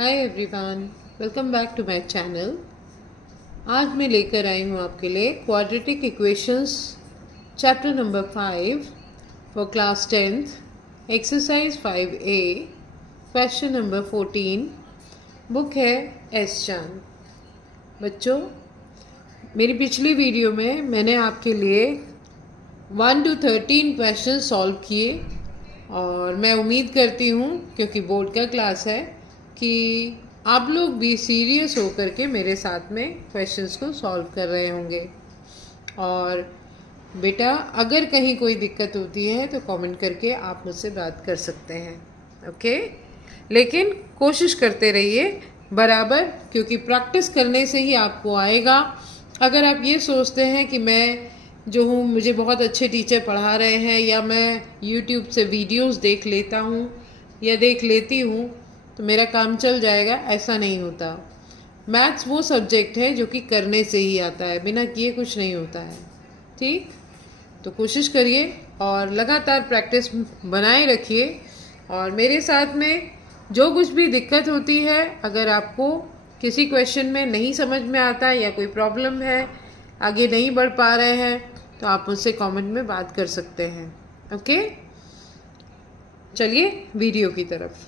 Hi everyone, welcome back to my channel. आज मैं लेकर आई हूँ आपके लिए quadratic equations chapter number 5 for class 10th exercise 5A question number 14। Book है एस चांद। बच्चों, मेरी पिछली वीडियो में मैंने आपके लिए 1 to 13 क्वेश्चन सॉल्व किए और मैं उम्मीद करती हूँ, क्योंकि बोर्ड का क्लास है, कि आप लोग भी सीरियस होकर के मेरे साथ में क्वेश्चंस को सॉल्व कर रहे होंगे। और बेटा, अगर कहीं कोई दिक्कत होती है तो कमेंट करके आप मुझसे बात कर सकते हैं, ओके। लेकिन कोशिश करते रहिए बराबर, क्योंकि प्रैक्टिस करने से ही आपको आएगा। अगर आप ये सोचते हैं कि मैं जो हूँ, मुझे बहुत अच्छे टीचर पढ़ा रहे हैं या मैं यूट्यूब से वीडियोस देख लेता हूँ या देख लेती हूँ तो मेरा काम चल जाएगा, ऐसा नहीं होता। मैथ्स वो सब्जेक्ट है जो कि करने से ही आता है, बिना किए कुछ नहीं होता है, ठीक। तो कोशिश करिए और लगातार प्रैक्टिस बनाए रखिए। और मेरे साथ में जो कुछ भी दिक्कत होती है, अगर आपको किसी क्वेश्चन में नहीं समझ में आता या कोई प्रॉब्लम है, आगे नहीं बढ़ पा रहे हैं, तो आप मुझसे कमेंट में बात कर सकते हैं, ओके। चलिए वीडियो की तरफ।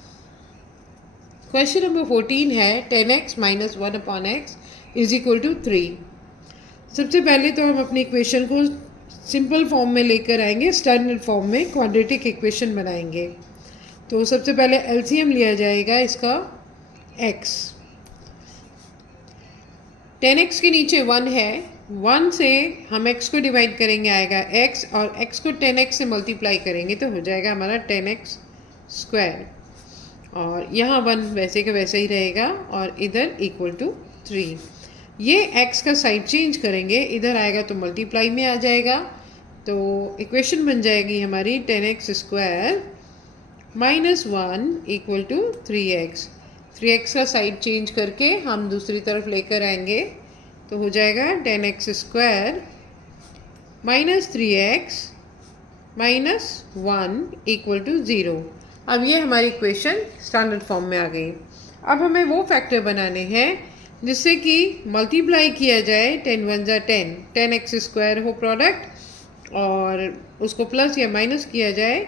क्वेश्चन नंबर 14 है 10x minus 1 upon x is equal to 3। सबसे पहले तो हम अपनी इक्वेशन को सिंपल फॉर्म में लेकर आएंगे, स्टैंडर्ड फॉर्म में क्वाड्रेटिक इक्वेशन बनाएंगे। तो सबसे पहले एलसीएम लिया जाएगा इसका x। 10x के नीचे 1 है, 1 से हम x को डिवाइड करेंगे, आएगा x, और x को 10x से मल्टीप्लाई करेंगे तो हो जाएगा हमारा 10x स्क्वायर। और यहाँ 1 वैसे का वैसे ही रहेगा और इधर इक्वल टू 3। ये x का साइड चेंज करेंगे, इधर आएगा तो मल्टीप्लाई में आ जाएगा। तो इक्वेशन बन जाएगी हमारी 10x square minus 1 equal to 3x। 3x का साइड चेंज करके हम दूसरी तरफ लेकर आएंगे तो हो जाएगा 10x square minus 3x minus 1 equal to 0। अब ये हमारी इक्वेशन स्टैंडर्ड फॉर्म में आ गई। अब हमें वो फैक्टर बनाने हैं जिससे कि मल्टीप्लाई किया जाए 10 1 जा 10, 10x स्क्वायर हो प्रोडक्ट, और उसको प्लस या माइनस किया जाए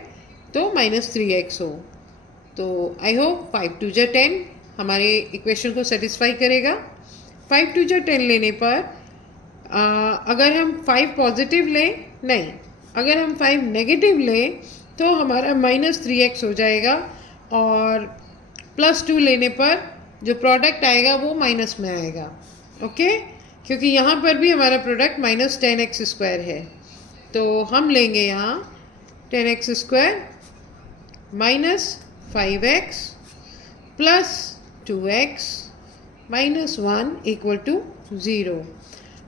तो माइनस 3x हो। तो आई होप 5 2 जा 10 हमारे इक्वेशन को सेटिस्फाई करेगा। 5 2 जा 10 लेने पर अगर हम 5 पॉजिटिव लें, नहीं, अगर हम 5 नेगेटिव लें तो हमारा माइनस 3x हो जाएगा, और प्लस 2 लेने पर जो प्रोडक्ट आएगा वो माइनस में आएगा, ओके। क्योंकि यहाँ पर भी हमारा प्रोडक्ट माइनस 10x स्क्वायर है, तो हम लेंगे यहाँ 10x square minus 5x plus 2x minus 1 equal to 0।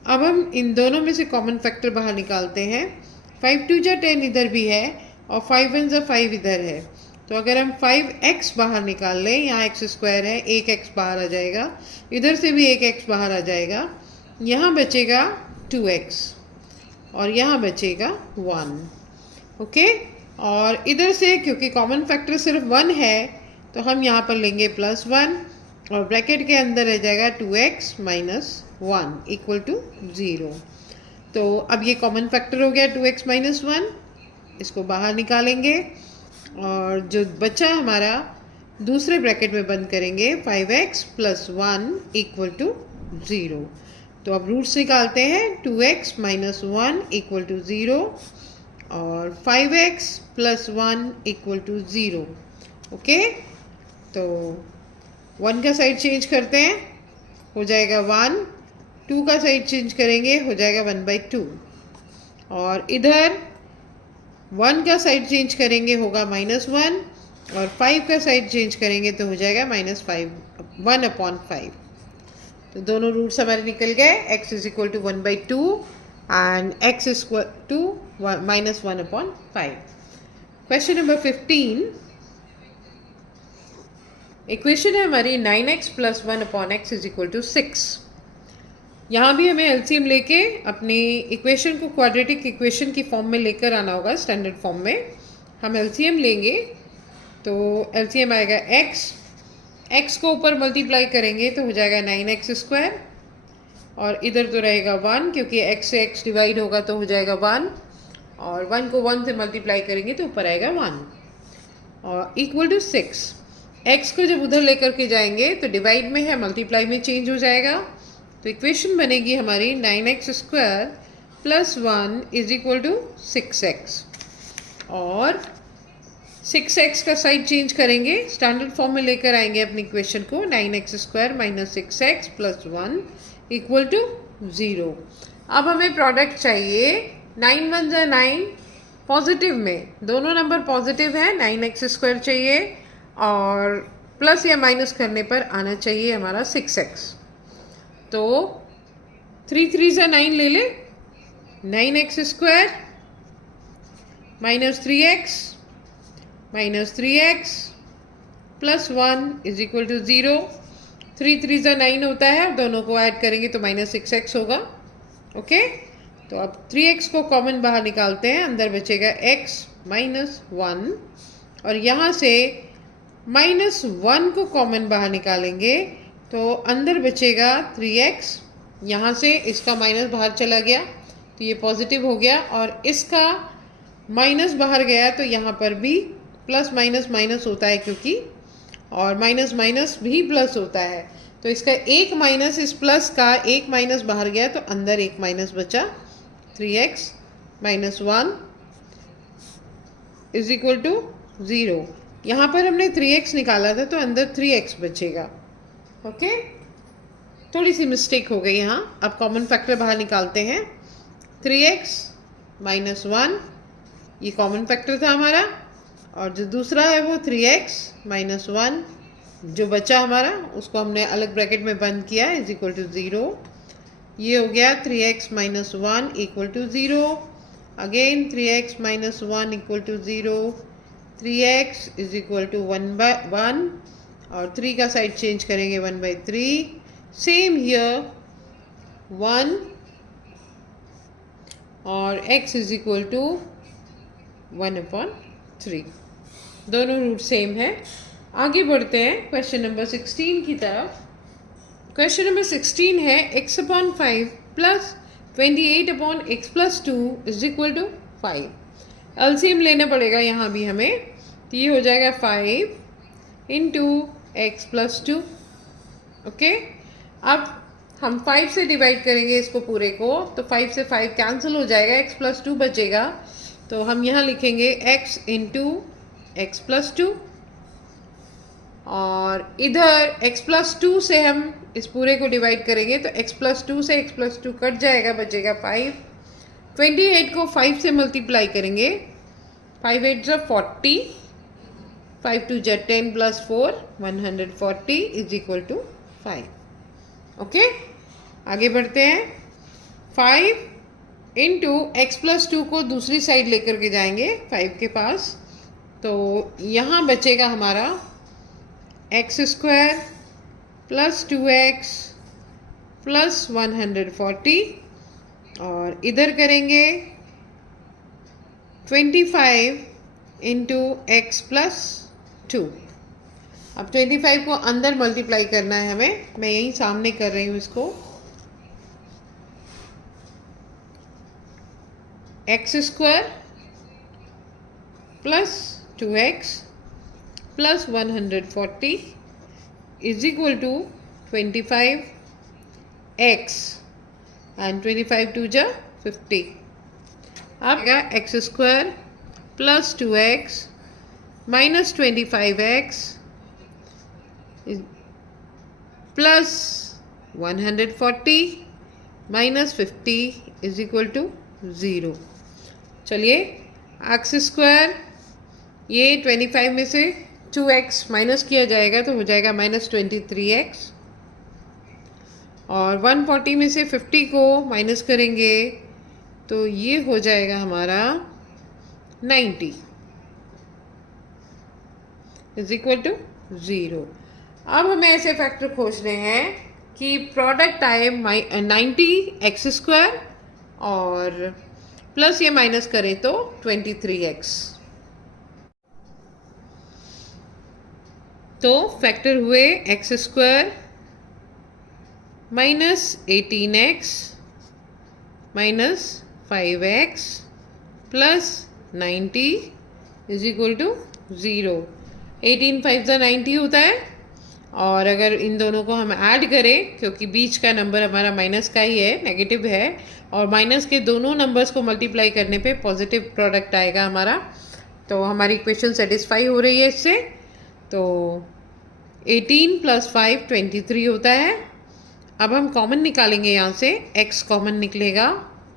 अब हम इन दोनों में से कॉमन फैक्टर बाहर निकालते हैं। 5 2 जा 10 इधर भी है और 5 1 जा 5 इधर है, तो अगर हम 5x बाहर निकाल लें, यहाँ x स्क्वायर है, एक x बाहर आ जाएगा, इधर से भी एक x बाहर आ जाएगा, यहाँ बचेगा 2x और यहाँ बचेगा 1, ओके। और इधर से क्योंकि कॉमन फैक्टर सिर्फ 1 है तो हम यहाँ पर लेंगे प्लस 1, और ब्रैकेट के अंदर रह जाएगा 2x माइनस 1 इक्वल टू 0। तो अब ये कॉमन फैक्टर हो गया 2x माइनस 1, इसको बाहर निकालेंगे और जो बचा हमारा दूसरे ब्रैकेट में बंद करेंगे 5x प्लस 1 इक्वल टू 0। तो अब रूट्स निकालते हैं, 2x माइनस 1 इक्वल टू 0 और 5x plus 1 equal to 0, okay. तो 1 का साइड चेंज करते हैं, हो जाएगा 1, 2 का साइड चेंज करेंगे, हो जाएगा 1/2, और इधर 1 का साइड चेंज करेंगे होगा -1, और 5 का साइड चेंज करेंगे तो हो जाएगा -5 1/5। तो दोनों रूट्स हमारे निकल गए, x is equal to 1/2 and x is equal to -1/5। Question number 15, equation है हमारी 9x plus 1 upon x is equal to 6। यहाँ भी हमें एलसीएम लेके अपनी इक्वेशन को क्वाड्रेटिक इक्वेशन की फॉर्म में लेकर आना होगा, स्टैंडर्ड फॉर्म में। हम एलसीएम लेंगे तो एलसीएम आएगा x x को ऊपर मल्टीप्लाई करेंगे तो हो जाएगा 9x², और इधर तो रहेगा 1 क्योंकि x से x डिवाइड होगा तो हो जाएगा 1, और 1 को 1 से मल्टीप्लाई करेंगे तो ऊपर आएगा 1, और इक्वल टू 6। x को जब उधर लेकर के जाएंगे तो डिवाइड में है, मल्टीप्लाई में चेंज हो जाएगा, तो इक्वेशन बनेगी हमारी 9x² + 1 is equal to 6x, और 6x का साइड चेंज करेंगे, स्टैंडर्ड फॉर्म में लेकर आएंगे अपनी इक्वेशन को, 9x² - 6x + 1 इक्वल टू 0। अब हमें प्रोडक्ट चाहिए, 9 1 जा 9, पॉजिटिव में दोनों नंबर पॉजिटिव है, 9x² चाहिए, और प्लस या माइनस करने पर आना चाहिए हमारा 6x। तो 3 3 जा 9 ले ले, 9x² - 3x - 3x + 1 is equal to 0। 3 3 जा 9 होता है, दोनों को ऐड करेंगे तो -6x होगा। ओके, तो अब 3x को कॉमन बाहर निकालते हैं, अंदर बचेगा x - 1, और यहाँ से -1 को कॉमन बाहर निकालेंगे तो अंदर बचेगा 3x, यहाँ से इसका माइनस बाहर चला गया तो ये पॉजिटिव हो गया, और इसका माइनस बाहर गया तो यहाँ पर भी प्लस माइनस माइनस होता है क्योंकि, और माइनस माइनस भी प्लस होता है, तो इसका एक माइनस, इस प्लस का एक माइनस बाहर गया तो अंदर एक माइनस बचा, 3x - 1 इज इक्वल टू 0। यहाँ पर हमने 3x निकाला था तो अंदर 3x बचेगा। ओके, थोड़ी सी मिस्टेक हो गई यहाँ। अब कॉमन फैक्टर बाहर निकालते हैं, 3x - 1 ये कॉमन फैक्टर था हमारा, और जो दूसरा है वो 3x - 1 जो बचा हमारा उसको हमने अलग ब्रैकेट में बंद किया, इज इक्वल टू 0। ये हो गया 3x - 1 equal to 0, again 3x - 1 equal to 0, 3x is equal to 1/1, और 3 का साइड चेंज करेंगे 1/3, सेम हियर 1, और x इज इक्वल टू 1/3, दोनों रूट सेम है। आगे बढ़ते हैं क्वेश्चन नंबर 16 की तरफ। क्वेश्चन नंबर 16 है x/5 + 28/x + 2 is equal to 5। LCM लेना पड़ेगा यहाँ भी हमें, तो ये हो जाएगा 5 × x + 2। ओके, अब हम 5 से डिवाइड करेंगे इसको पूरे को, तो 5 से 5 कैंसिल हो जाएगा, x + 2 बचेगा, तो हम यहाँ लिखेंगे x × x + 2, और इधर x + 2 से हम इस पूरे को डिवाइड करेंगे तो x + 2 से x + 2 कट जाएगा, बचेगा 5। 28 को 5 से मल्टीप्लाई करेंगे, 5 8 जा 40, 5 2 जा 10 + 4 140 इज इक्वल टू 5। ओके, आगे बढ़ते हैं। 5 × x + 2 को दूसरी साइड लेकर के जाएंगे 5 के पास, तो यहाँ बचेगा हमारा x² + 2x + 140, और इधर करेंगे 25 × x + 2। अब 25 को अंदर मल्टीप्लाई करना है हमें, मैं यहीं सामने कर रही हूँ इसको, x² + 2x + 140 is equal to 25x, and 25 2 जा 50। अब x² + 2x - 25x + 140 - 50 is equal to 0। चलिए, x², ये 25 में से 2x माइनस किया जाएगा तो हो जाएगा -23x, और 140 में से 50 को माइनस करेंगे तो ये हो जाएगा हमारा 90 इज इक्वल टू 0। अब हमें ऐसे फैक्टर खोजने हैं कि प्रोडक्ट आए 90x², और प्लस या माइनस करें तो 23x। तो फैक्टर हुए x square minus 18x minus 5x plus 90 is equal to 0। 18 5 90 होता है, और अगर इन दोनों को हम ऐड करें, क्योंकि बीच का नंबर हमारा माइनस का ही है, नेगेटिव है, और माइनस के दोनों नंबर्स को मल्टीप्लाई करने पे पॉजिटिव प्रोडक्ट आएगा हमारा। तो हमारी इक्वेशन सेटिस्फाई हो रही है इससे। तो 18 प्लस 5 23 होता है। अब हम कॉमन निकालेंगे, यहाँ से x कॉमन निकलेगा,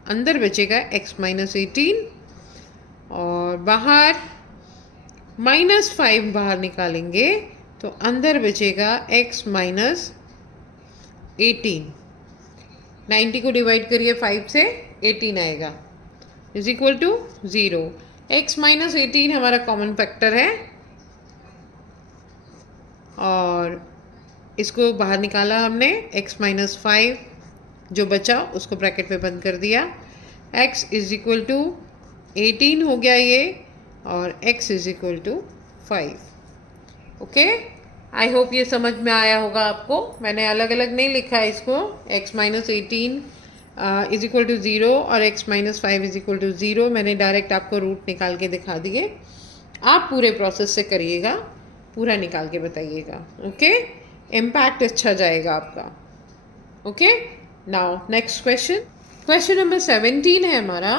अंदर बचेगा x माइनस 18 और बाहर माइनस 5 बाहर निकालेंगे तो अंदर बचेगा x माइनस 18। 90 को डिवाइड करिए 5 से, 18 आएगा is equal to 0। x minus 18 हमारा कॉमन फैक्टर है और इसको बाहर निकाला हमने। x माइनस 5 जो बचा उसको ब्रैकेट में बंद कर दिया। x इज इक्वल टू 18 हो गया ये, और x is equal to 5। Okay, I hope ये समझ में आया होगा आपको। मैंने अलग अलग नहीं लिखा है इसको। x minus 18 is equal to 0 और x minus 5 is equal to 0। मैंने डायरेक्ट आपको रूट निकाल के दिखा दिए। आप पूरे प्रोसेस से करिएगा, पूरा निकाल के बताइएगा। ओके, इम्पैक्ट अच्छा जाएगा आपका। Okay, now next question. Question number 17 है हमारा,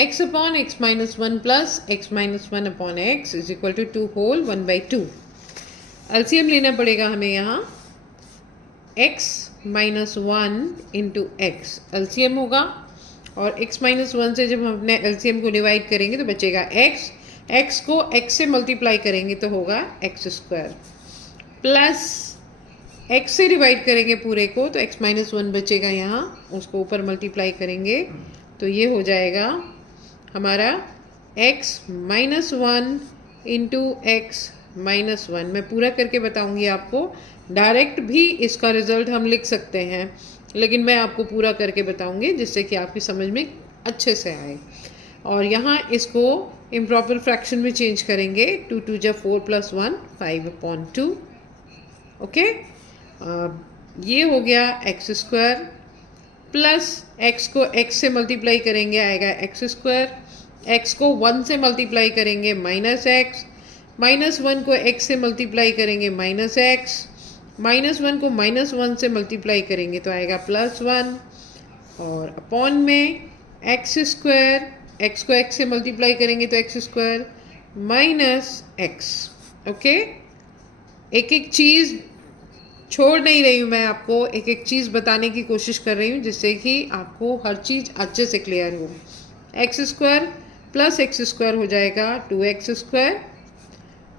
x upon x minus 1 plus x minus 1 upon x is equal to 2 whole 1/2। LCM लेना पड़ेगा हमें यहाँ। x minus 1 into x LCM होगा, और x माइनस 1 से जब हम अपने एलसीएम को डिवाइड करेंगे तो बचेगा x को x से मल्टीप्लाई करेंगे तो होगा x स्क्वायर, प्लस x से डिवाइड करेंगे पूरे को तो x माइनस 1 बचेगा यहाँ, उसको ऊपर मल्टीप्लाई करेंगे तो ये हो जाएगा हमारा x minus 1 into x minus 1। मैं पूरा करके बताऊंगी आपको। डायरेक्ट भी इसका रिजल्ट हम लिख सकते हैं, लेकिन मैं आपको पूरा करके बताऊंगी जिससे कि आपकी समझ में अच्छे से आए। और यहाँ इसको इम्प्रॉपर फ्रैक्शन में चेंज करेंगे। 2 2 जा 4 प्लस 1 5/2। ओके, ये हो गया x स्क्वायर, प्लस x को x से मल्टीप्लाई करेंगे आएगा x स्क्वायर, x को 1 से मल्टीप्लाई करेंगे माइनस x, माइनस 1 को x से मल्टीप्लाई करेंगे माइनस x, माइनस 1 को माइनस 1 से मल्टीप्लाई करेंगे तो आएगा प्लस 1, और अपॉन में x स्क्वायर, x को x से मल्टीप्लाई करेंगे तो x square minus x। Okay, एक एक चीज़ छोड़ नहीं रही हूँ मैं, आपको एक एक चीज़ बताने की कोशिश कर रही हूँ जिससे कि आपको हर चीज़ अच्छे से क्लियर हो। X square plus x square हो जाएगा 2x स्क्वायर,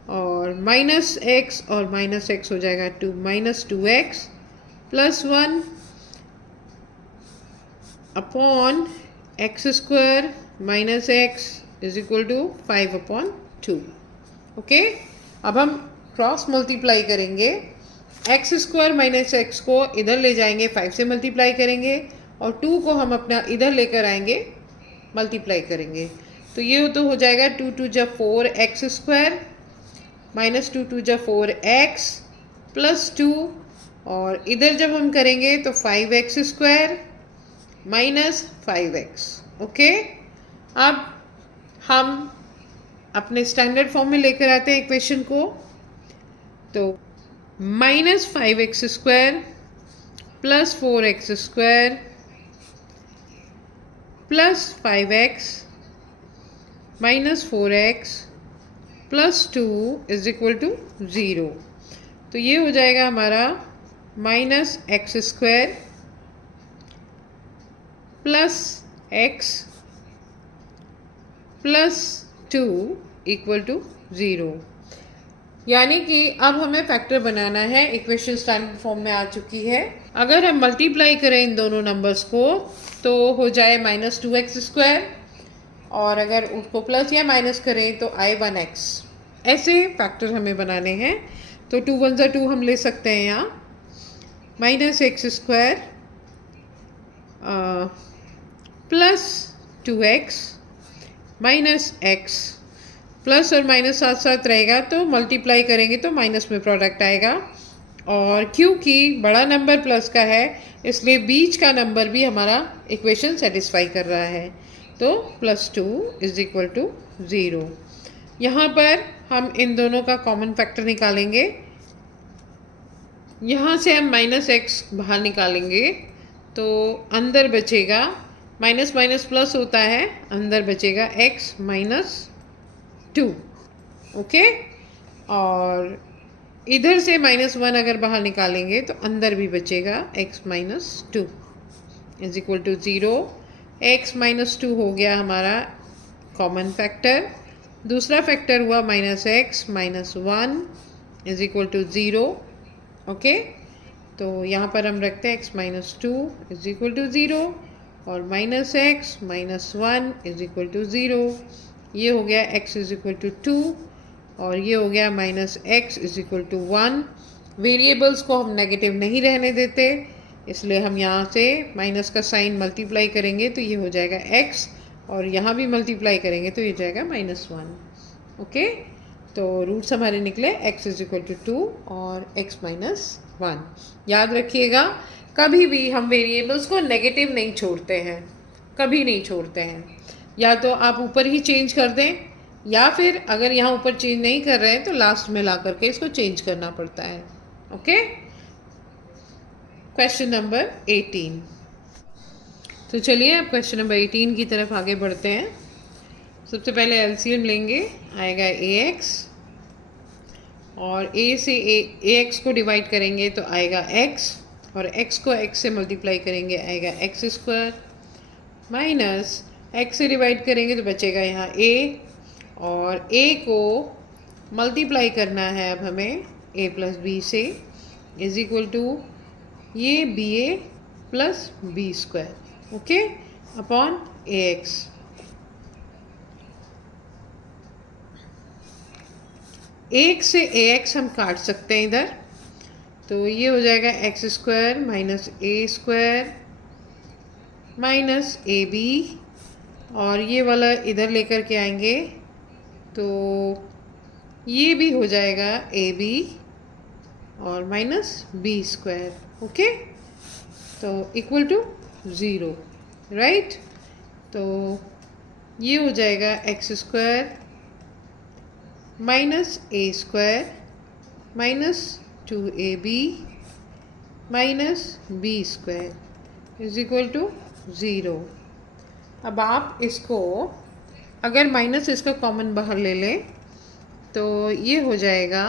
और माइनस x और माइनस x हो जाएगा 2 minus 2x plus 1 upon x square minus x is equal to 5/2। Okay, अब हम क्रॉस मल्टीप्लाई करेंगे। एक्स स्क्वायर माइनस एक्स को इधर ले जाएंगे, 5 से मल्टीप्लाई करेंगे, और 2 को हम अपना इधर लेकर आएंगे, मल्टीप्लाई करेंगे तो ये तो हो जाएगा 2 2 जा 4x स्क्वायर माइनस 2 2 जा 4x प्लस 2, और इधर जब हम करेंगे तो 5x square minus 5x। Okay, अब हम अपने स्टैंडर्ड फॉर्म में लेकर आते हैं इक्वेशन को। तो minus 5x square plus 4x square plus 5x minus 4x plus 2 is equal to 0। तो ये हो जाएगा हमारा minus x square plus x plus 2 equal to 0। यानी कि अब हमें फैक्टर बनाना है। इक्वेशन स्टैंडर्ड फॉर्म में आ चुकी है। अगर हम मल्टीप्लाई करें इन दोनों नंबर्स को तो हो जाए माइनस 2x स्क्वायर, और अगर उसको प्लस या माइनस करें तो i1x। ऐसे फैक्टर हमें बनाने हैं। तो 2 1 जा 2 हम ले सकते हैं यहाँ, minus x square plus 2x minus x plus और माइनस साथ साथ रहेगा तो मल्टीप्लाई करेंगे तो माइनस में प्रोडक्ट आएगा। और क्योंकि बड़ा नंबर प्लस का है इसलिए बीच का नंबर भी हमारा इक्वेशन सेटिस्फाई कर रहा है। तो +2 इज इक्वल टू 0। यहाँ पर हम इन दोनों का कॉमन फैक्टर निकालेंगे। यहाँ से हम -x बाहर निकालेंगे तो अंदर बचेगा, माइनस माइनस प्लस होता है, अंदर बचेगा x -2। ओके, और इधर से -1 अगर बाहर निकालेंगे तो अंदर भी बचेगा x -2 is equal to 0। x -2 हो गया हमारा कॉमन फैक्टर। दूसरा फैक्टर हुआ -x -1 is equal to 0। Okay, तो यहाँ पर हम रखते हैं x -2 इज इक्वल टू 0 और -x -1 इज इक्वल टू 0। ये हो गया x इज इक्वल टू 2 और ये हो गया -x is equal to 1। Variables को हम नेगेटिव नहीं रहने देते, इसलिए हम यहाँ से माइनस का साइन मल्टीप्लाई करेंगे तो ये हो जाएगा x, और यहाँ भी मल्टीप्लाई करेंगे तो ये जाएगा -1। ओके, तो रूट्स हमारे निकले x इज इक्वल टू 2 और x -1। याद रखिएगा, कभी भी हम वेरिएबल्स को नेगेटिव नहीं छोड़ते हैं, कभी नहीं छोड़ते हैं। या तो आप ऊपर ही चेंज कर दें, या फिर अगर यहाँ ऊपर चेंज नहीं कर रहे हैं तो लास्ट में ला करके इसको चेंज करना पड़ता है। Okay, question number 18। तो चलिए अब क्वेश्चन नंबर 18 की तरफ आगे बढ़ते हैं। सबसे पहले एलसीएम लेंगे, आएगा ax, और a से ax को डिवाइड करेंगे तो आएगा x, और x को x से मल्टीप्लाई करेंगे आएगा x² माइनस x से डिवाइड करेंगे तो बचेगा यहाँ a, और a को मल्टीप्लाई करना है अब हमें a प्लस बी से इज इक्वल टू ये ba plus b², okay, upon ax। एक से ax हम काट सकते हैं इधर, तो ये हो जाएगा x² minus a² minus ab, और ये वाला इधर लेकर के आएंगे तो ये भी हो जाएगा ab और माइनस b²। ओके, तो इक्वल टू 0, राइट। तो ये हो जाएगा x² minus a² minus 2ab minus b² is equal to 0। अब आप इसको अगर माइनस इसका कॉमन बाहर ले लें तो ये हो जाएगा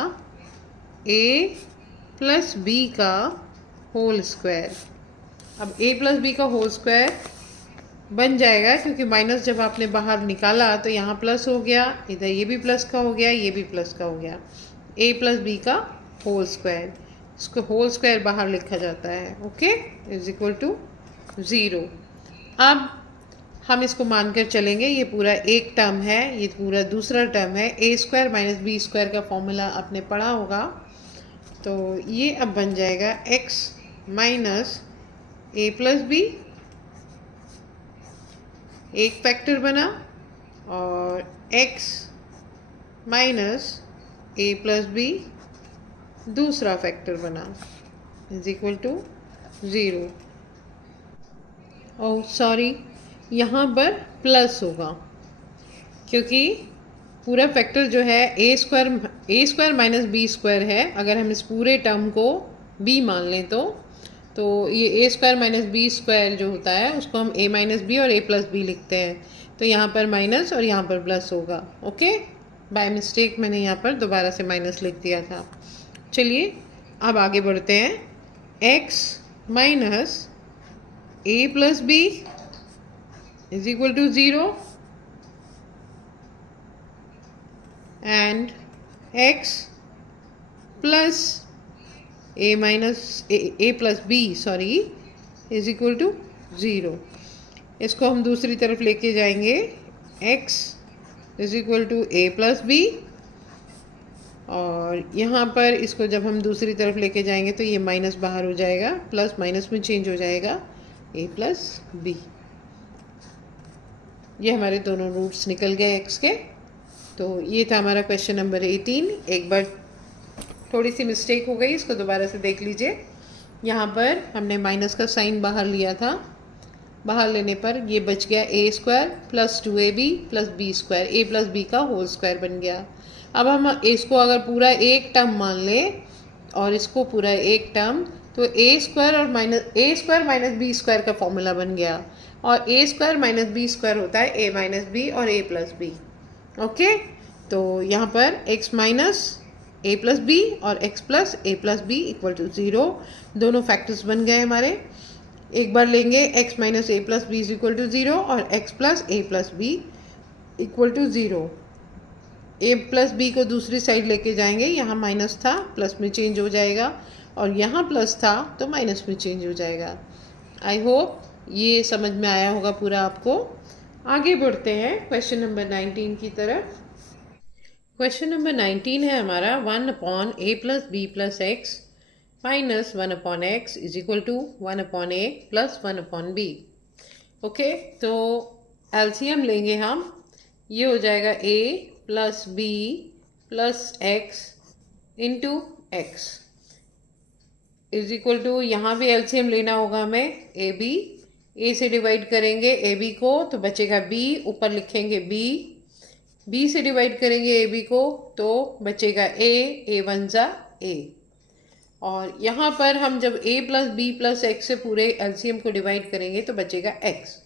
a प्लस b का होल स्क्वायर। अब a प्लस b का होल स्क्वायर बन जाएगा, क्योंकि माइनस जब आपने बाहर निकाला तो यहाँ प्लस हो गया, इधर ये भी प्लस का हो गया, ये भी प्लस का हो गया। a प्लस b का होल स्क्वायर, इसको होल स्क्वायर बाहर लिखा जाता है। Okay, is equal to 0। अब हम इसको मानकर चलेंगे, ये पूरा एक टर्म है, ये पूरा दूसरा टर्म है। a² माइनस b² का फॉर्मूला आपने पढ़ा होगा, तो ये अब बन जाएगा x minus a plus B, एक फैक्टर बना, और x minus a plus B दूसरा फैक्टर बना, is equal to 0। Oh sorry, यहाँ पर प्लस होगा, क्योंकि पूरा फैक्टर जो है a² माइनस b² है। अगर हम इस पूरे टर्म को b मान लें तो ये a² माइनस b² जो होता है उसको हम a माइनस बी और a प्लस बी लिखते हैं। तो यहाँ पर माइनस और यहाँ पर प्लस होगा। ओके, बाय मिस्टेक मैंने यहाँ पर दोबारा से माइनस लिख दिया था। चलिए अब आगे बढ़ते हैं। x minus a plus B is equal to 0 and x plus a minus a plus B sorry is equal to 0। इसको हम दूसरी तरफ लेके जाएंगे, x is equal to a plus B, और यहाँ पर इसको जब हम दूसरी तरफ लेके जाएंगे तो ये माइनस बाहर हो जाएगा, प्लस माइनस में चेंज हो जाएगा a प्लस बी। ये हमारे दोनों रूट्स निकल गए x के। तो ये था हमारा क्वेश्चन नंबर 18। एक बार थोड़ी सी मिस्टेक हो गई, इसको दोबारा से देख लीजिए। यहाँ पर हमने माइनस का साइन बाहर लिया था, बाहर लेने पर ये बच गया a square plus 2ab plus b square, a plus b का होल स्क्वायर बन गया। अब हम इसको अगर पूरा एक टर्म मान लें और इसको पूरा एक टर्म, तो ए स्क्वायर माइनस बी स्क्वायर का फॉर्मूला बन गया। और ए स्क्वायर माइनस बी स्क्वायर होता है ए माइनस बी और ए प्लस बी। ओके, तो यहाँ पर x minus A plus B और x plus A plus B equal to 0, दोनों फैक्टर्स बन गए हमारे। एक बार लेंगे x minus A plus B is equal to 0 और x plus A plus B equal to 0। A plus B को दूसरी साइड लेके जाएंगे, यहाँ माइनस था प्लस में चेंज हो जाएगा और यहाँ प्लस था तो माइनस में चेंज हो जाएगा। आई होप ये समझ में आया होगा पूरा आपको। आगे बढ़ते हैं क्वेश्चन नंबर 19 की तरफ। क्वेश्चन नंबर 19 है हमारा 1 upon a plus B plus x minus 1 upon x is equal to 1 upon a plus 1 upon b. Okay, तो एलसीएम लेंगे हम, ये हो जाएगा a plus B plus x into x is equal to, यहाँ भी एलसीएम लेना होगा हमें, ए बी, ए से डिवाइड करेंगे ए बी को तो बचेगा बी, ऊपर लिखेंगे बी, बी से डिवाइड करेंगे ए बी को तो बचेगा ए वन ज़ा ए। और यहाँ पर हम जब a plus B plus X से पूरे एलसीएम को डिवाइड करेंगे तो बचेगा x,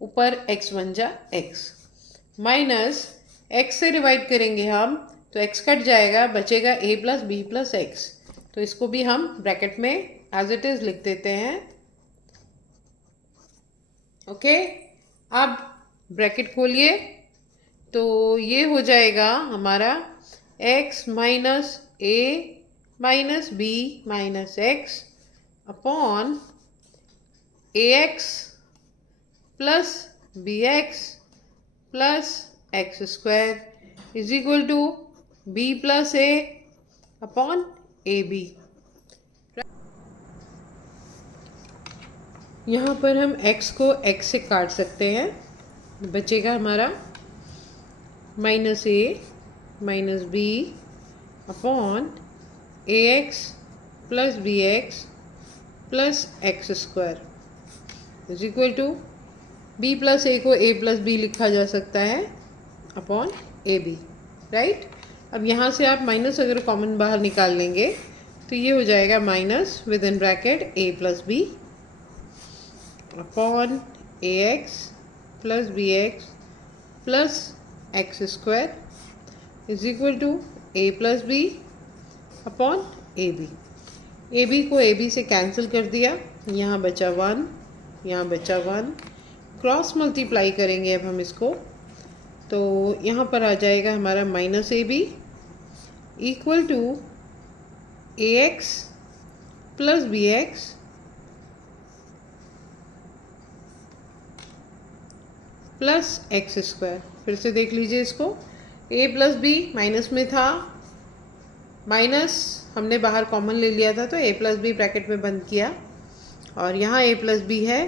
ऊपर x वन जा x, माइनस x से डिवाइड करेंगे हम तो x कट जाएगा, बचेगा a plus B plus X. तो इसको भी हम ब्रैकेट में एज इट इज लिख देते हैं। ओके, अब ब्रैकेट खोलिए तो ये हो जाएगा हमारा x minus A minus B minus X upon A x plus B x plus x square is equal to B plus A upon A B. यहाँ पर हम x को x से काट सकते हैं, बचेगा हमारा minus A minus b upon A x plus B x plus x square is equal to B plus a को ए प्लस बी लिखा जा सकता है अपॉन ए बी, राइट। अब यहाँ से आप माइनस अगर कॉमन बाहर निकाल लेंगे तो ये हो जाएगा minus within bracket A plus B upon A x plus B x plus x square is equal to A plus B upon A B. A B को ए बी से कैंसिल कर दिया, यहाँ बचा 1, यहाँ बचा 1, क्रॉस मल्टीप्लाई करेंगे अब हम इसको तो यहाँ पर आ जाएगा हमारा minus A B equal to A x plus B x plus x square. फिर से देख लीजिए इसको, a प्लस बी माइनस में था, माइनस हमने बाहर कॉमन ले लिया था तो a प्लस बी ब्रैकेट में बंद किया और यहाँ a प्लस बी है,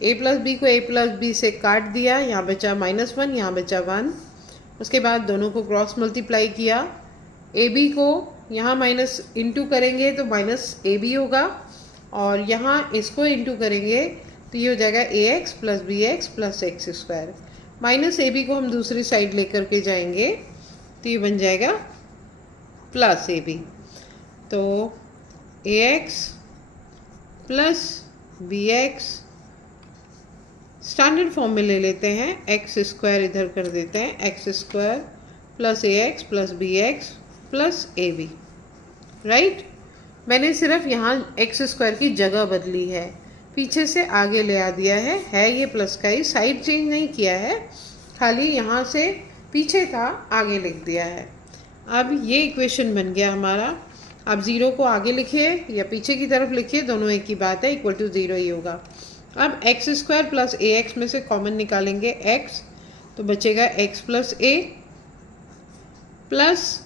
a प्लस बी को a प्लस बी से काट दिया, यहाँ बचा -1, यहाँ बचा 1। उसके बाद दोनों को क्रॉस मल्टीप्लाई किया, ए बी को यहाँ माइनस इंटू करेंगे तो माइनस ए बी होगा और यहाँ इसको इंटू करेंगे तो ये हो जाएगा a x plus B x plus x square. Minus A B को हम दूसरी साइड लेकर के जाएंगे तो ये बन जाएगा प्लस ए बी। तो a x plus B x standard form में ले लेते हैं, एक्स स्क्वायर इधर कर देते हैं, X square plus A x plus B x plus A B, right. मैंने सिर्फ यहाँ एक्स स्क्वायर की जगह बदली है, पीछे से आगे ले आ दिया है ये प्लस का ही, साइड चेंज नहीं किया है, खाली यहाँ से पीछे था आगे लिख दिया है। अब ये इक्वेशन बन गया हमारा। अब 0 को आगे लिखिए या पीछे की तरफ लिखिए, दोनों एक ही बात है, इक्वल टू 0 ही होगा। अब x square plus A x में से कॉमन निकालेंगे x तो बचेगा x plus A plus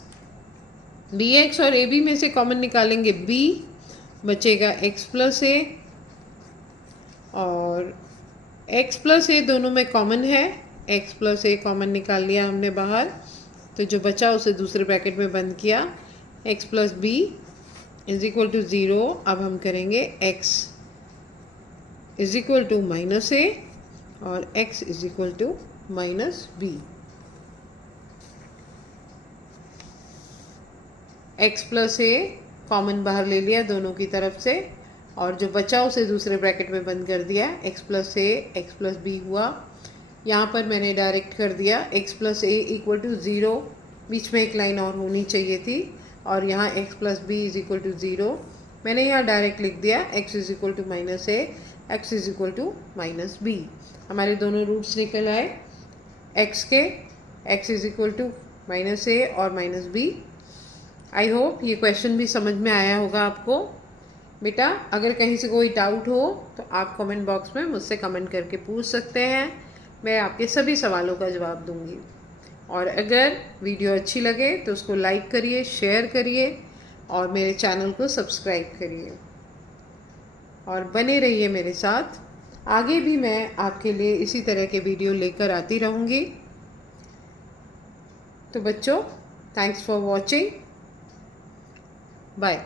B x और ए बी में से कॉमन निकालेंगे b, बचेगा x प्लस ए और x प्लस ए दोनों में कॉमन है, x प्लस ए कॉमन निकाल लिया हमने बाहर तो जो बचा उसे दूसरे ब्रैकेट में बंद किया। x plus B is equal to 0। अब हम करेंगे x is equal to minus a और x is equal to minus b. x plus a common बाहर ले लिया दोनों की तरफ से और जो बचा उसे दूसरे ब्रैकेट में बंद कर दिया। x plus A x plus B हुआ। यहाँ पर मैंने डायरेक्ट कर दिया x plus A equal to 0। बीच में एक लाइन और होनी चाहिए थी और यहाँ x plus B is equal to 0 मैंने यहाँ डायरेक्ट लिख दिया। x is equal to minus a x is equal to minus b. हमारे दोनों रूट्स निकल आए x के। x is equal to minus a और माइनस बी। आई होप ये क्वेश्चन भी समझ में आया होगा आपको। बेटा अगर कहीं से कोई डाउट हो तो आप कमेंट बॉक्स में मुझसे कमेंट करके पूछ सकते हैं, मैं आपके सभी सवालों का जवाब दूंगी। और अगर वीडियो अच्छी लगे तो उसको लाइक करिए, शेयर करिए और मेरे चैनल को सब्सक्राइब करिए और बने रहिए मेरे साथ। आगे भी मैं आपके लिए इसी तरह के वीडियो लेकर आती रहूँगी। तो बच्चों, थैंक्स फॉर वॉचिंग। बाय।